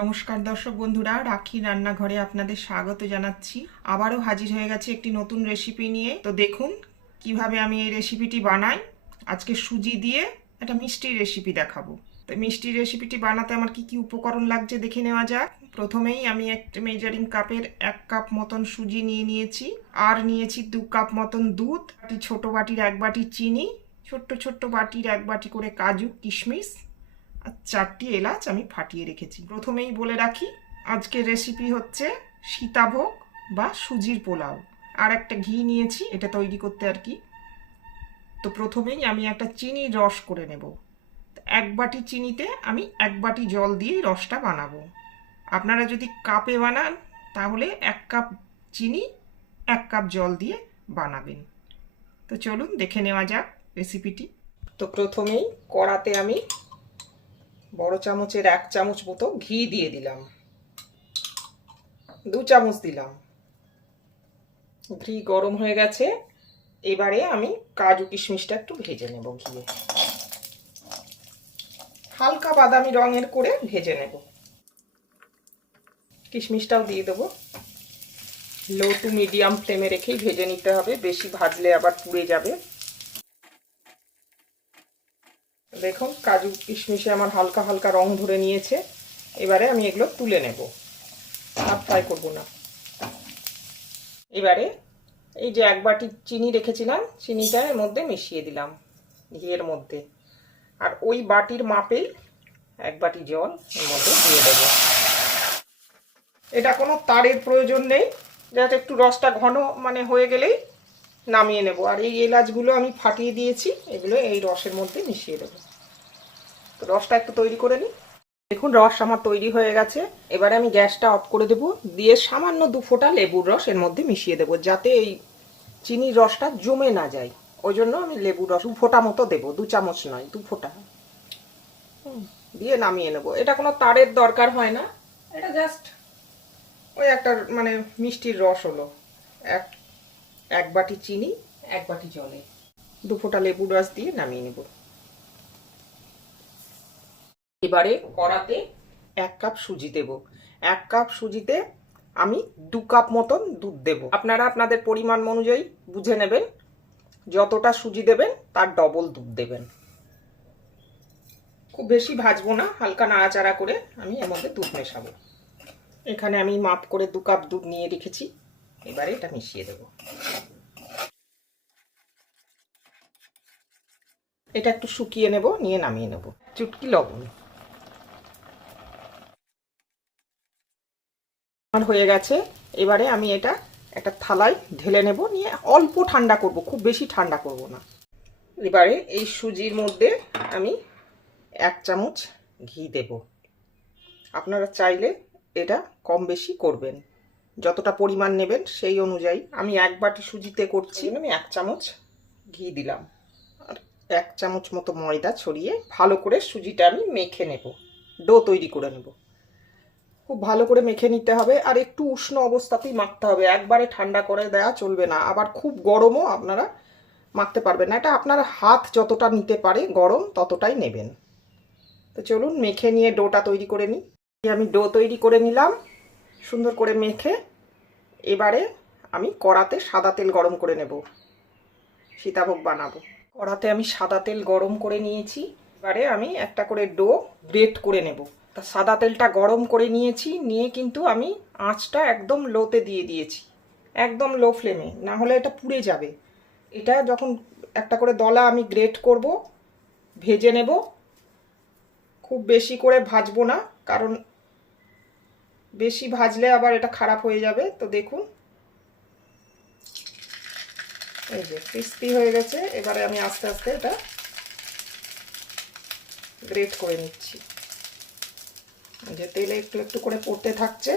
নমস্কার দর্শক বন্ধুরা, রাখি রান্নাঘরে আপনাদের স্বাগত জানাচ্ছি। আবারও হাজির হয়ে গেছে একটি নতুন রেসিপি নিয়ে। তো দেখুন কিভাবে আমি এই রেসিপিটি বানাই। আজকে সুজি দিয়ে একটা মিষ্টির রেসিপি দেখাবো। তো মিষ্টির রেসিপিটি বানাতে আমার কি কি উপকরণ লাগছে দেখে নেওয়া যাক। প্রথমেই আমি একটা মেজারিং কাপের 1 কাপ মতন সুজি নিয়ে নিয়েছি, আর নিয়েছি 2 কাপ মতন দুধ, ছোট বাটির 1 বাটি চিনি, ছোট্ট ছোট্ট বাটির 1 বাটি করে কাজু কিশমিশ, আর 4টি এলাচ আমি ফাটিয়ে রেখেছি। প্রথমেই বলে রাখি, আজকের রেসিপি হচ্ছে সীতাভোগ বা সুজির পোলাও। আর একটা ঘি নিয়েছি এটা তৈরি করতে আর কি। তো প্রথমেই আমি একটা চিনির রস করে নেব। 1 বাটি চিনিতে আমি 1 বাটি জল দিয়ে রসটা বানাবো। আপনারা যদি কাপে বানান তাহলে 1 কাপ চিনি 1 কাপ জল দিয়ে বানাবেন। তো চলুন দেখে নেওয়া যাক রেসিপিটি। তো প্রথমেই কড়াতে আমি বড় চামচের 1 চামচ মতো ঘি দিয়ে দিলাম, 2 চামচ দিলাম। ঘি গরম হয়ে গেছে, এবারে আমি কাজু কিশমিশটা একটু ভেজে নেব ঘিয়ে, হালকা বাদামি রঙের করে ভেজে নেব। কিশমিশটাও দিয়ে দেবো। লো টু মিডিয়াম ফ্লেমে রেখেই ভেজে নিতে হবে, বেশি ভাজলে আবার পুড়ে যাবে। দেখুন কাজু কিশমিশে আমার হালকা হালকা রং ধরে নিয়েছে। এবারে আমি এগুলো তুলে নেব, আর ফ্রাই করব না। এবারে এই যে 1 বাটি চিনি রেখেছিলাম, চিনিটা এর মধ্যে মিশিয়ে দিলাম ঘিয়ের মধ্যে, আর ওই বাটির মাপেই 1 বাটি জল এর মধ্যে দিয়ে দেবো। এটা কোনো তারের প্রয়োজন নেই, যাতে একটু রসটা ঘন হয়ে গেলেই নামিয়ে নেব। আর এই এলাচগুলো আমি ফাটিয়ে দিয়েছি, এগুলো এই রসের মধ্যে মিশিয়ে দেবো। তো রসটা একটু তৈরি করে নিই। দেখুন রস আমার তৈরি হয়ে গেছে। এবারে আমি গ্যাসটা অফ করে দেবো, দিয়ে সামান্য 2 ফোঁটা লেবুর রস এর মধ্যে মিশিয়ে দেবো, যাতে এই চিনির রসটা জমে না যায়। ওই জন্য আমি লেবুর রস 2 ফোঁটা মতো দেবো, 2 চামচ নয়, 2 ফোঁটা দিয়ে নামিয়ে নেব। এটা কোনো তারের দরকার হয় না, এটা জাস্ট ওই একটা মিষ্টির রস হলো। এক বাটি চিনি 1 বাটি জলে 2 ফোঁটা লেবুর রস দিয়ে নামিয়ে নেব। এবারে কড়াতে 1 কাপ সুজি দেব। 1 কাপ সুজিতে আমি 2 কাপ মতন দুধ দেব। আপনারা আপনাদের পরিমাণ অনুযায়ী বুঝে নেবেন, যতটা সুজি দেবেন তার ডবল দুধ দেবেন। খুব বেশি ভাজবো না, হালকা নাড়াচাড়া করে আমি এর মধ্যে দুধ মেশাবো। এখানে আমি মাপ করে 2 কাপ দুধ নিয়ে রেখেছি, এবারে এটা মিশিয়ে দেব। এটা একটু শুকিয়ে নেব, নিয়ে নামিয়ে নেব। চুটকি লবণ। আমার হয়ে গেছে। এবারে আমি এটা একটা থালায় ঢেলে নেব, নিয়ে অল্প ঠান্ডা করব, খুব বেশি ঠান্ডা করব না। এবারে এই সুজির মধ্যে আমি 1 চামচ ঘি দেব। আপনারা চাইলে এটা কম বেশি করবেন, যতটা পরিমাণ নেবেন সেই অনুযায়ী। আমি 1 বাটি সুজিতে করছি, আমি 1 চামচ ঘি দিলাম, আর 1 চামচ মতো ময়দা ছড়িয়ে ভালো করে সুজিটা আমি মেখে নেব, ডো তৈরি করে নেব। খুব ভালো করে মেখে নিতে হবে, আর একটু উষ্ণ অবস্থাতেই মাখতে হবে, একবারে ঠান্ডা করে দেওয়া চলবে না, আবার খুব গরমও আপনারা মাখতে পারবেন না। এটা আপনার হাত যতটা নিতে পারে গরম ততটাই নেবেন। তো চলুন মেখে নিয়ে ডোটা তৈরি করে নিই। আমি ডো তৈরি করে নিলাম সুন্দর করে মেখে। এবারে আমি কড়াতে সাদা তেল গরম করে নেব, সীতাভোগ বানাবো। কড়াতে আমি সাদা তেল গরম করে নিয়েছি। এবারে আমি একটা করে ডো গ্রেট করে নেব। তা সাদা তেলটা গরম করে নিয়েছি, নিয়ে কিন্তু আমি আঁচটা একদম লোতে দিয়ে দিয়েছি, একদম লো ফ্লেমে, না হলে এটা পুড়ে যাবে। এটা যখন একটা করে দলা আমি গ্রেট করব, ভেজে নেব। খুব বেশি করে ভাজবো না, কারণ বেশি ভাজলে আবার এটা খারাপ হয়ে যাবে। তো দেখুন এই যে ক্রিস্পি হয়ে গেছে। এবারে আমি আস্তে আস্তে এটা গ্রেট করে নিচ্ছি, যে তেলে একটু একটু করে পড়তে থাকছে।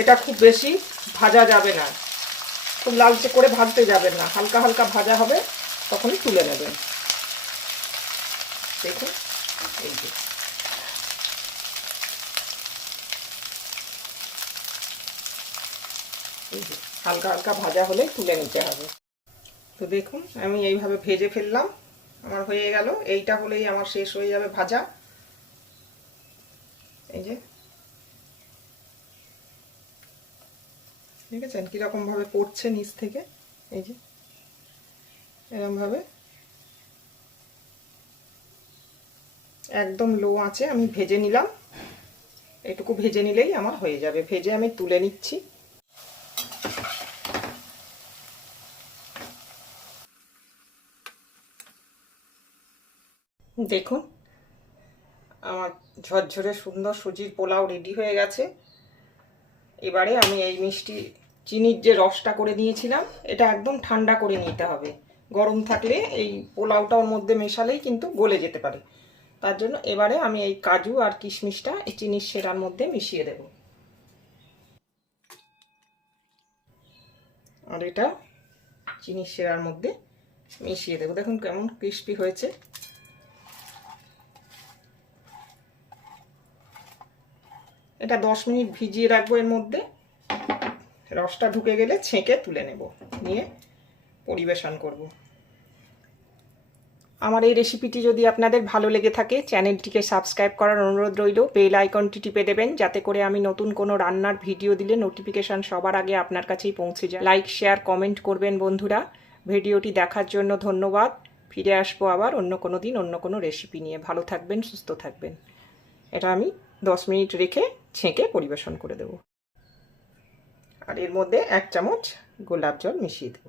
এটা খুব বেশি ভাজা যাবে না, খুব লালচে করে ভাজতে যাবেন না, হালকা হালকা ভাজা হবে, তখনই তুলে নেবেন। দেখুন এই যে হালকা হালকা ভাজা হলে তুলে নিতে হবে। তো দেখুন আমি এইভাবে ভেজে ফেললাম, আমার হয়ে গেল। এইটা হলেই আমার শেষ হয়ে যাবে ভাজা। এই যে দেখেছেন কিরকম ভাবে পড়ছে নিচ থেকে, এই যে এরকম ভাবে একদম লো আঁচে আমি ভেজে নিলাম। এটুকু ভেজে নিলেই আমার হয়ে যাবে। ভেজে আমি তুলে নিচ্ছি। দেখুন আমার ঝরঝরে সুন্দর সুজির পোলাও রেডি হয়ে গেছে। এবারে আমি এই মিষ্টি চিনির যে রসটা করে নিয়েছিলাম এটা একদম ঠান্ডা করে নিতে হবে। গরম থাকলে এই পোলাওটা ওর মধ্যে মেশালেই কিন্তু গলে যেতে পারে। তার জন্য এবারে আমি এই কাজু আর কিশমিশটা এই চিনির সেরার মধ্যে মিশিয়ে দেব। আর এটা চিনির সেরার মধ্যে মিশিয়ে দেবো। দেখুন কেমন ক্রিস্পি হয়েছে। এটা 10 মিনিট ভিজিয়ে রাখবো। এর মধ্যে রসটা ঢুকে গেলে ছেঁকে তুলে নেব, নিয়ে পরিবেশন করব। আমার এই রেসিপিটি যদি আপনাদের ভালো লেগে থাকে চ্যানেলটিকে সাবস্ক্রাইব করার অনুরোধ রইল। বেল আইকনটি টিপে দেবেন যাতে করে আমি নতুন কোনো রান্নার ভিডিও দিলে নোটিফিকেশান সবার আগে আপনার কাছেই পৌঁছে যায়। লাইক শেয়ার কমেন্ট করবেন বন্ধুরা। ভিডিওটি দেখার জন্য ধন্যবাদ। ফিরে আসবো আবার অন্য কোনো দিন অন্য কোনো রেসিপি নিয়ে। ভালো থাকবেন, সুস্থ থাকবেন। এটা আমি 10 মিনিট রেখে ছেঁকে পরিবেশন করে দেব। আর এর মধ্যে 1 চামচ গোলাপ জল মিশিয়ে দেব।